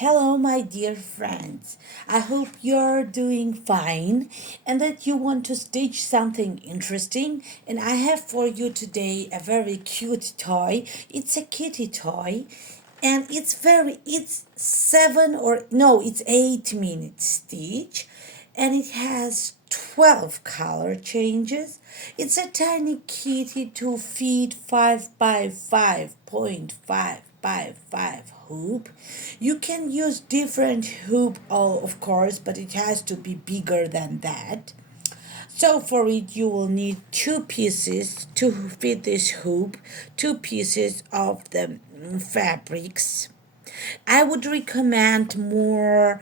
Hello, my dear friends. I hope you're doing fine and that you want to stitch something interesting. And I have for you today a very cute toy. It's a kitty toy and it's 8 minute stitch and it has 12 color changes. It's a tiny kitty 2 feet 5 by 5.5 by 5 hoop. You can use different hoop, of course, but it has to be bigger than that. So for it you will need two pieces to fit this hoop, two pieces of the fabrics. I would recommend more,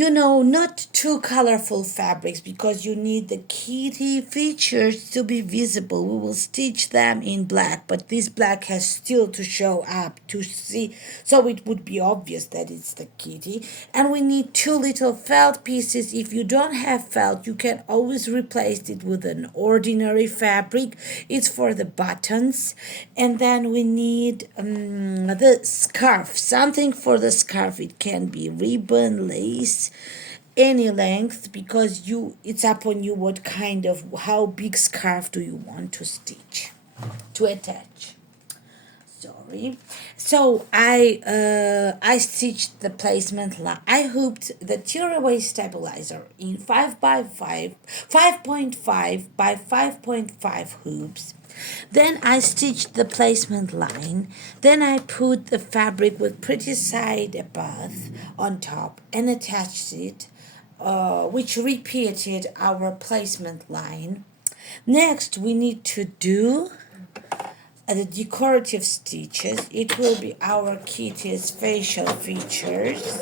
not too colorful fabrics because you need the kitty features to be visible. We will stitch them in black, but this black has still to show up to see, so it would be obvious that it's the kitty. And we need two little felt pieces. If you don't have felt, you can always replace it with an ordinary fabric. It's for the buttons. And then we need the scarf, something for the scarf. It can be ribbon, lace, any length, because it's up on you what kind of, how big scarf do you want to stitch, to attach. Sorry. So I stitched the placement line. I hooked the tearaway stabilizer in 5 by 5, 5.5 by 5.5 hoops. Then I stitched the placement line. Then I put the fabric with pretty side above on top and attached it, which repeated our placement line. Next, we need to do the decorative stitches. It will be our kitty's facial features.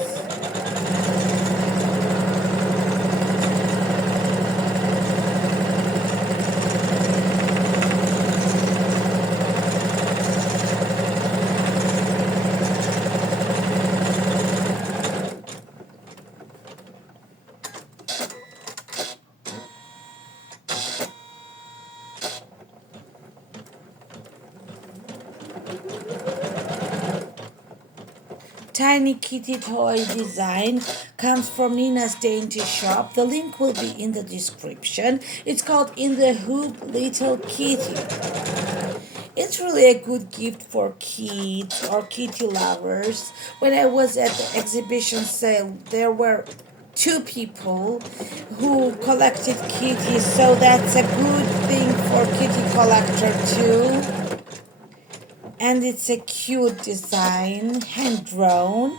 Tiny kitty toy design comes from Nina's Dainty shop. The link will be in the description. It's called In the Hoop Little Kitty. It's really a good gift for kids or kitty lovers. When I was at the exhibition sale, there were two people who collected kitties, so that's a good thing for kitty collector too. And it's a cute design, hand drawn.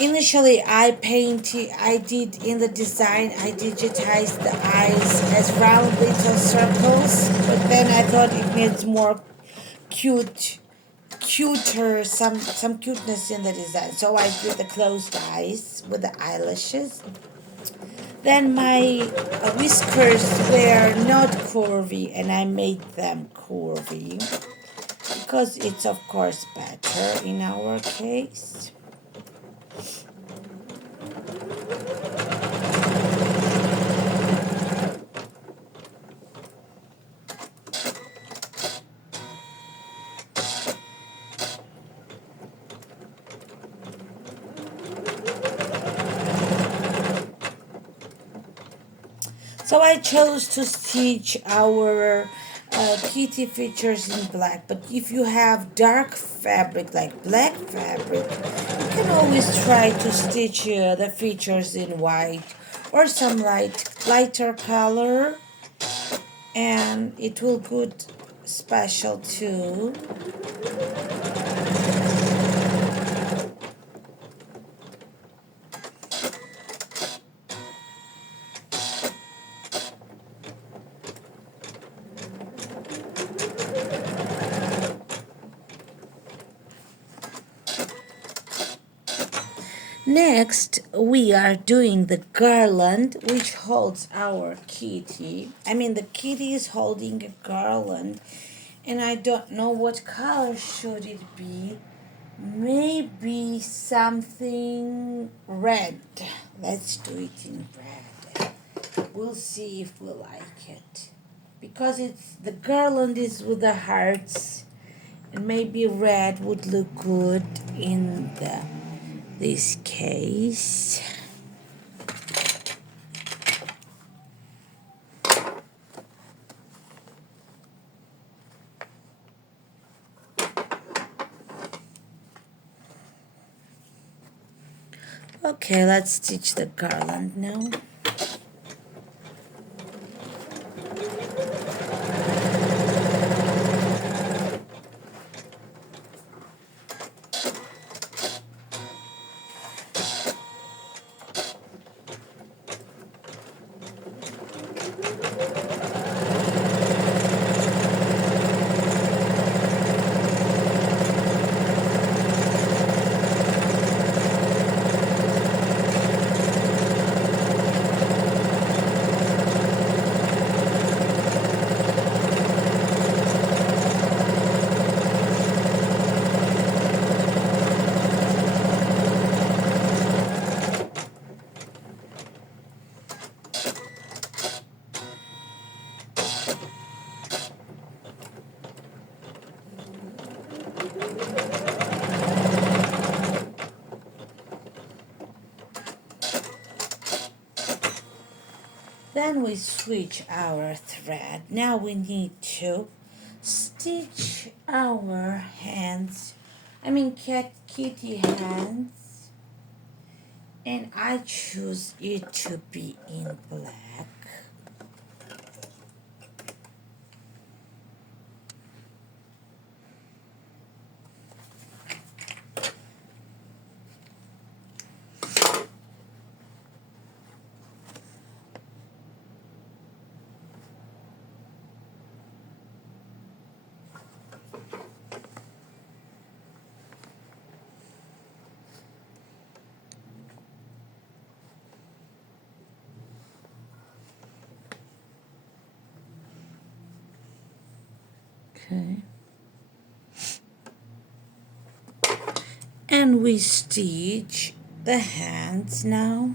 Initially, I did in the design, I digitized the eyes as round little circles, but then I thought it needs more cuter, some cuteness in the design. So I did the closed eyes with the eyelashes. Then my whiskers were not curvy, and I made them curvy because it's of course better in our case. So I chose to stitch our kitty features in black, but if you have dark fabric like black fabric, you can always try to stitch the features in white or some lighter color, and it will good special too. Next, we are doing the garland which holds our kitty. The kitty is holding a garland, and I don't know what color should it be. Maybe something red. Let's do it in red. We'll see if we like it. Because the garland is with the hearts, and maybe red would look good in this case. Okay, let's stitch the garland now. Then we switch our thread. Now we need to stitch our hands, cat kitty hands, and I choose it to be in black. Okay. And we stitch the hands now.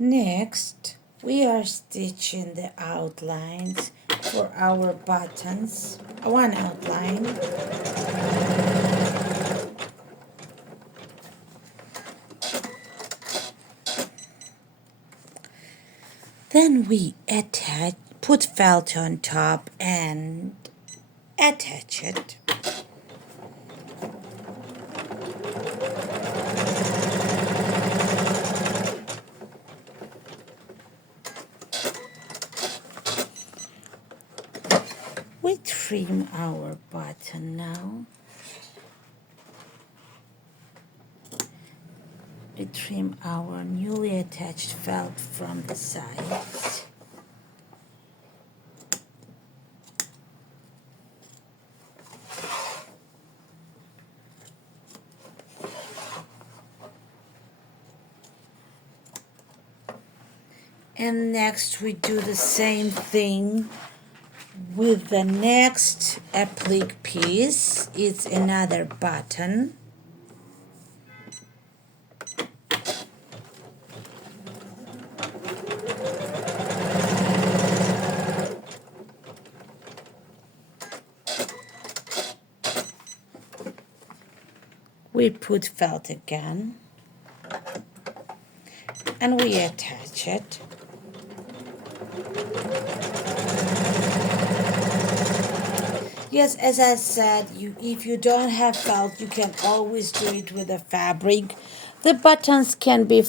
Next, we are stitching the outlines for our buttons. One outline. Then we put felt on top and attach it. We trim our button now. We trim our newly attached felt from the sides. And next we do the same thing with the next applique piece. It's another button. We put felt again and we attach it. Yes, as I said, if you don't have felt, you can always do it with a fabric. The buttons can be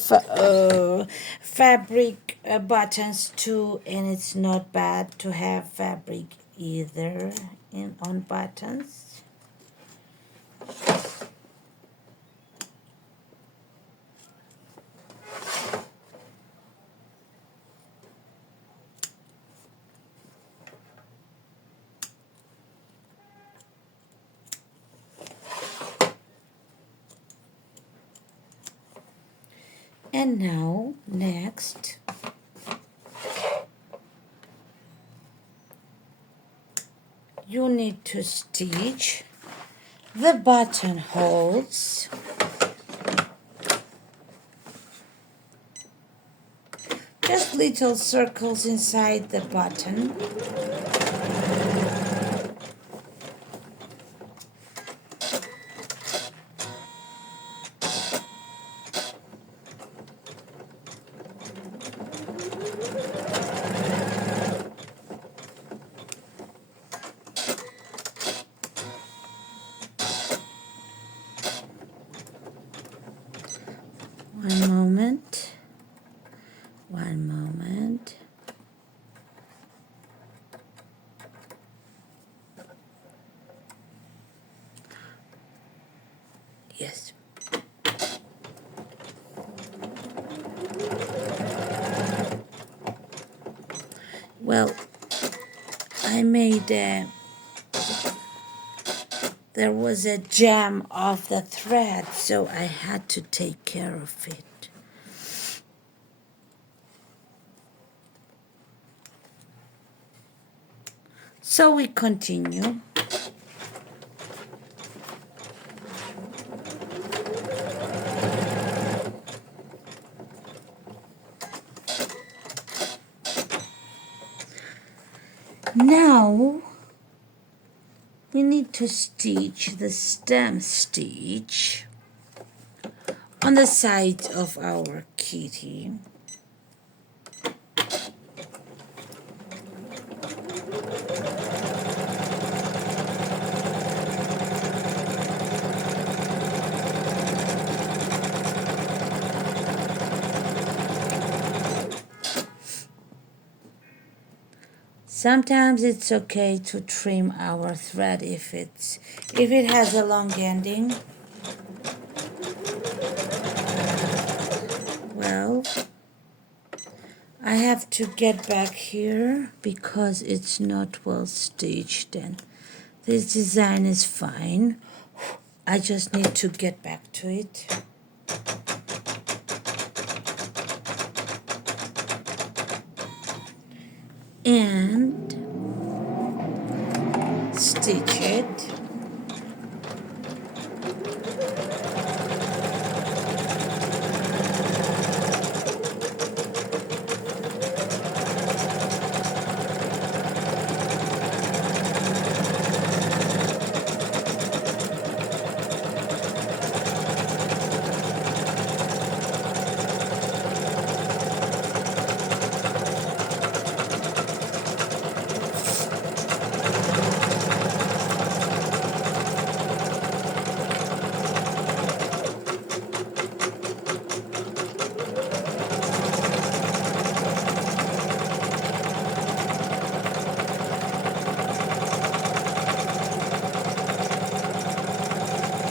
fabric buttons too, and it's not bad to have fabric either on buttons. And now next you need to stitch the buttonholes. Just little circles inside the button. One moment. One moment. Yes. Well, I made there was a jam of the thread, so I had to take care of it. So we continue. Now we need to stitch the stem stitch on the side of our kitty. Sometimes it's okay to trim our thread if it has a long ending. Well, I have to get back here because it's not well stitched, and this design is fine. I just need to get back to it. And stitch it.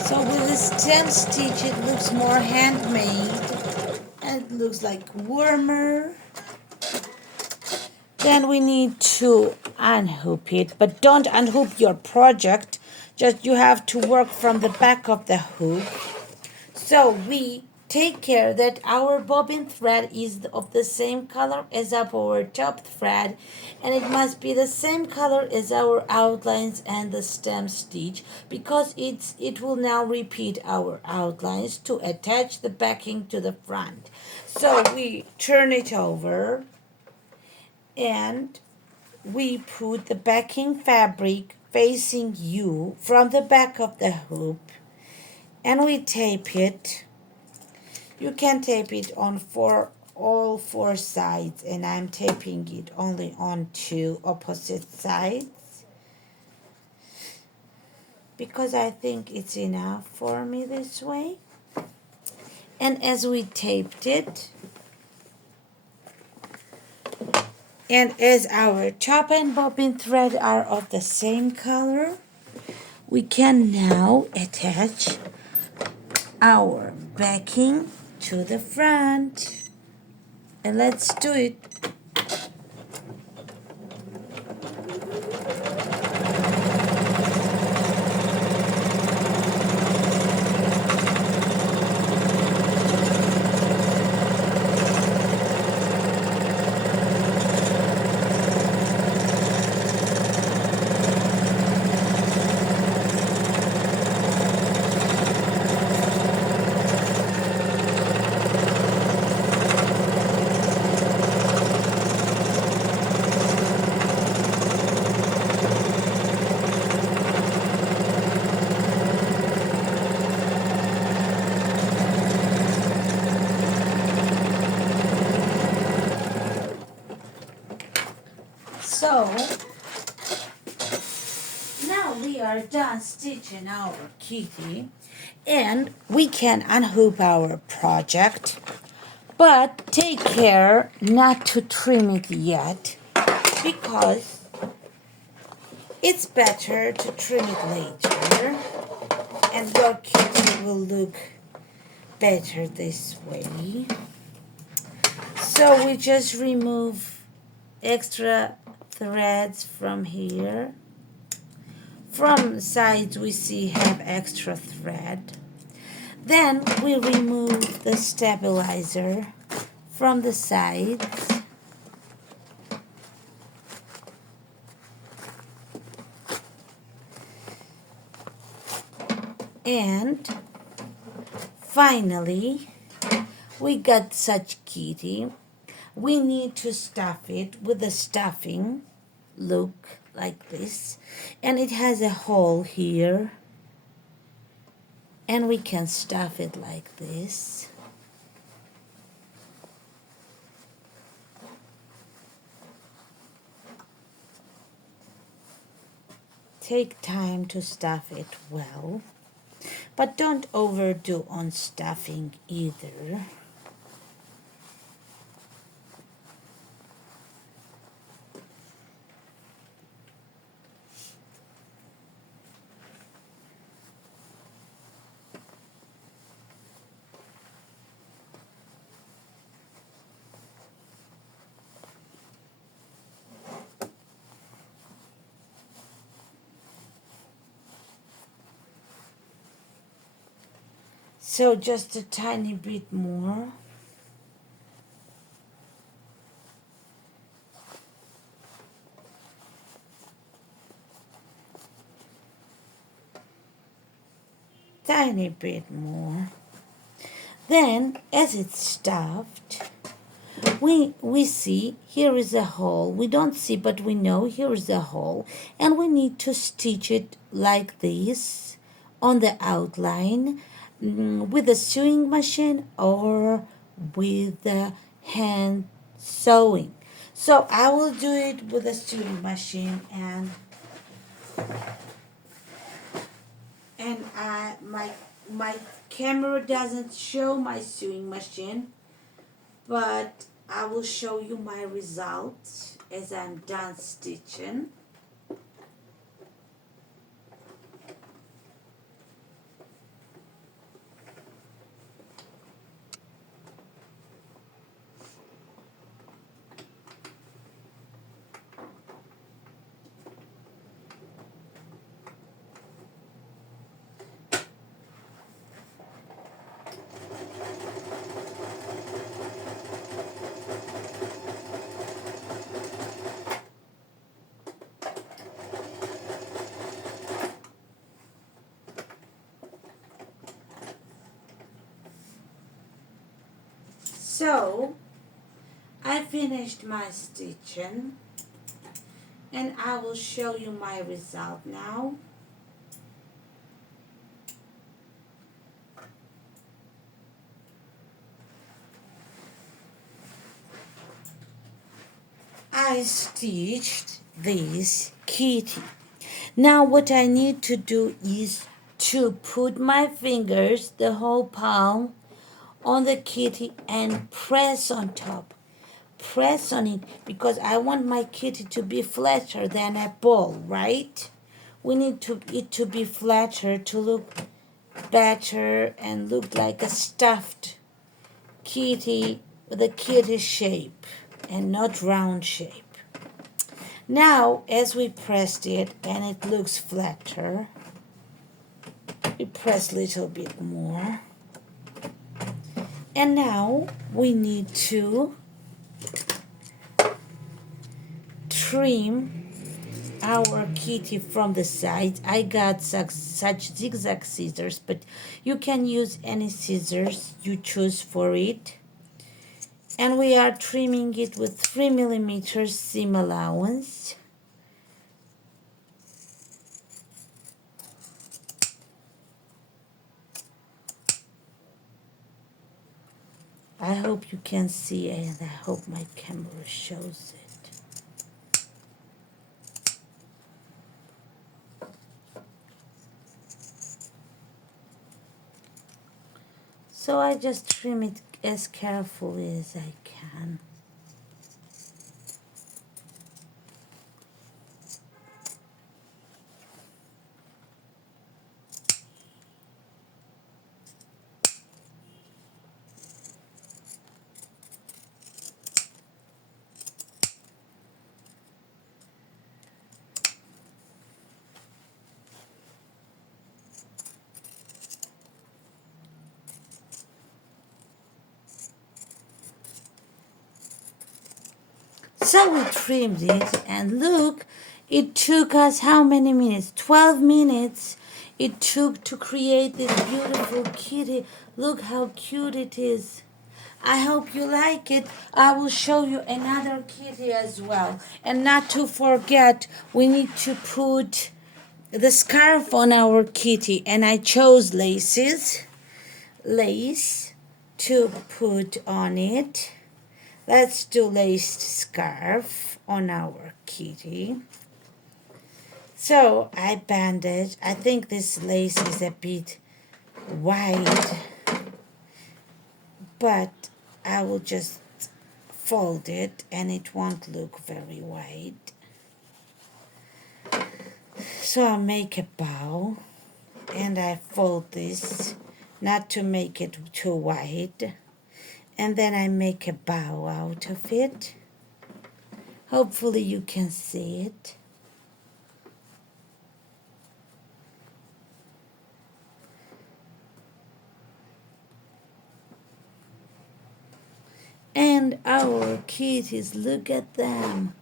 So with the stem stitch, it looks more handmade and it looks like warmer. Then we need to unhoop it, but don't unhoop your project. Just you have to work from the back of the hoop. So we take care that our bobbin thread is of the same color as our top thread, and it must be the same color as our outlines and the stem stitch, because it will now repeat our outlines to attach the backing to the front. So we turn it over and we put the backing fabric facing you from the back of the hoop, and we tape it. You can tape it on all four sides, and I'm taping it only on two opposite sides because I think it's enough for me this way. And as we taped it, and as our top and bobbin thread are of the same color, we can now attach our backing to the front. And let's do it. So now we are done stitching our kitty, and we can unhook our project, but take care not to trim it yet, because it's better to trim it later, and your kitty will look better this way. So we just remove extra threads from here. From sides we see have extra thread. Then we remove the stabilizer from the sides. And finally, we got such kitty. We need to stuff it with the stuffing look like this, and it has a hole here, and we can stuff it like this. Take time to stuff it well, but don't overdo on stuffing either. So just a tiny bit more. Tiny bit more. Then, as it's stuffed, we see here is a hole. We don't see, but we know here is a hole, and we need to stitch it like this on the outline with a sewing machine or with the hand sewing. So I will do it with a sewing machine, and my camera doesn't show my sewing machine, but I will show you my results as I'm done stitching. So I finished my stitching, and I will show you my result now. I stitched this kitty. Now what I need to do is to put my fingers, the whole palm, on the kitty and press on top. Press on it, because I want my kitty to be flatter than a ball, right? We need it to be flatter to look better and look like a stuffed kitty with a kitty shape and not round shape. Now, as we pressed it and it looks flatter, we press a little bit more. And now we need to trim our kitty from the sides. I got such zigzag scissors, but you can use any scissors you choose for it. And we are trimming it with 3mm seam allowance. I hope you can see, and I hope my camera shows it. So I just trim it as carefully as I can. So we trimmed it, and look, it took us how many minutes? 12 minutes it took to create this beautiful kitty. Look how cute it is. I hope you like it. I will show you another kitty as well. And not to forget, we need to put the scarf on our kitty. And I chose lace to put on it. Let's do laced scarf on our kitty. So I bandage. I think this lace is a bit wide, but I will just fold it and it won't look very wide. So I'll make a bow and I fold this not to make it too wide. And then I make a bow out of it. Hopefully you can see it. And our kitties, look at them.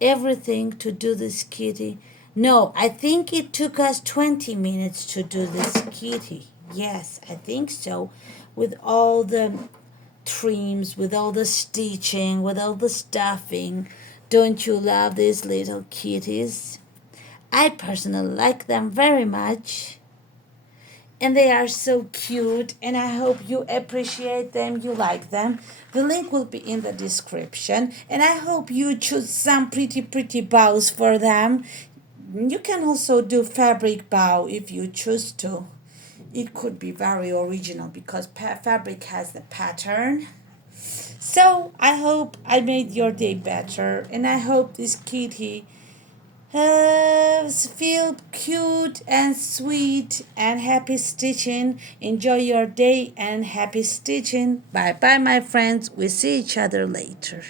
Everything to do this kitty. No, I think it took us 20 minutes to do this kitty. Yes, I think so. With all the trims, with all the stitching, with all the stuffing. Don't you love these little kitties? I personally like them very much. And they are so cute, and I hope you appreciate them, you like them. The link will be in the description, and I hope you choose some pretty bows for them. You can also do fabric bow if you choose to. It could be very original because fabric has the pattern. So I hope I made your day better, and I hope this kitty feel cute and sweet and happy stitching. Enjoy your day and happy stitching. Bye bye, my friends. We see each other later.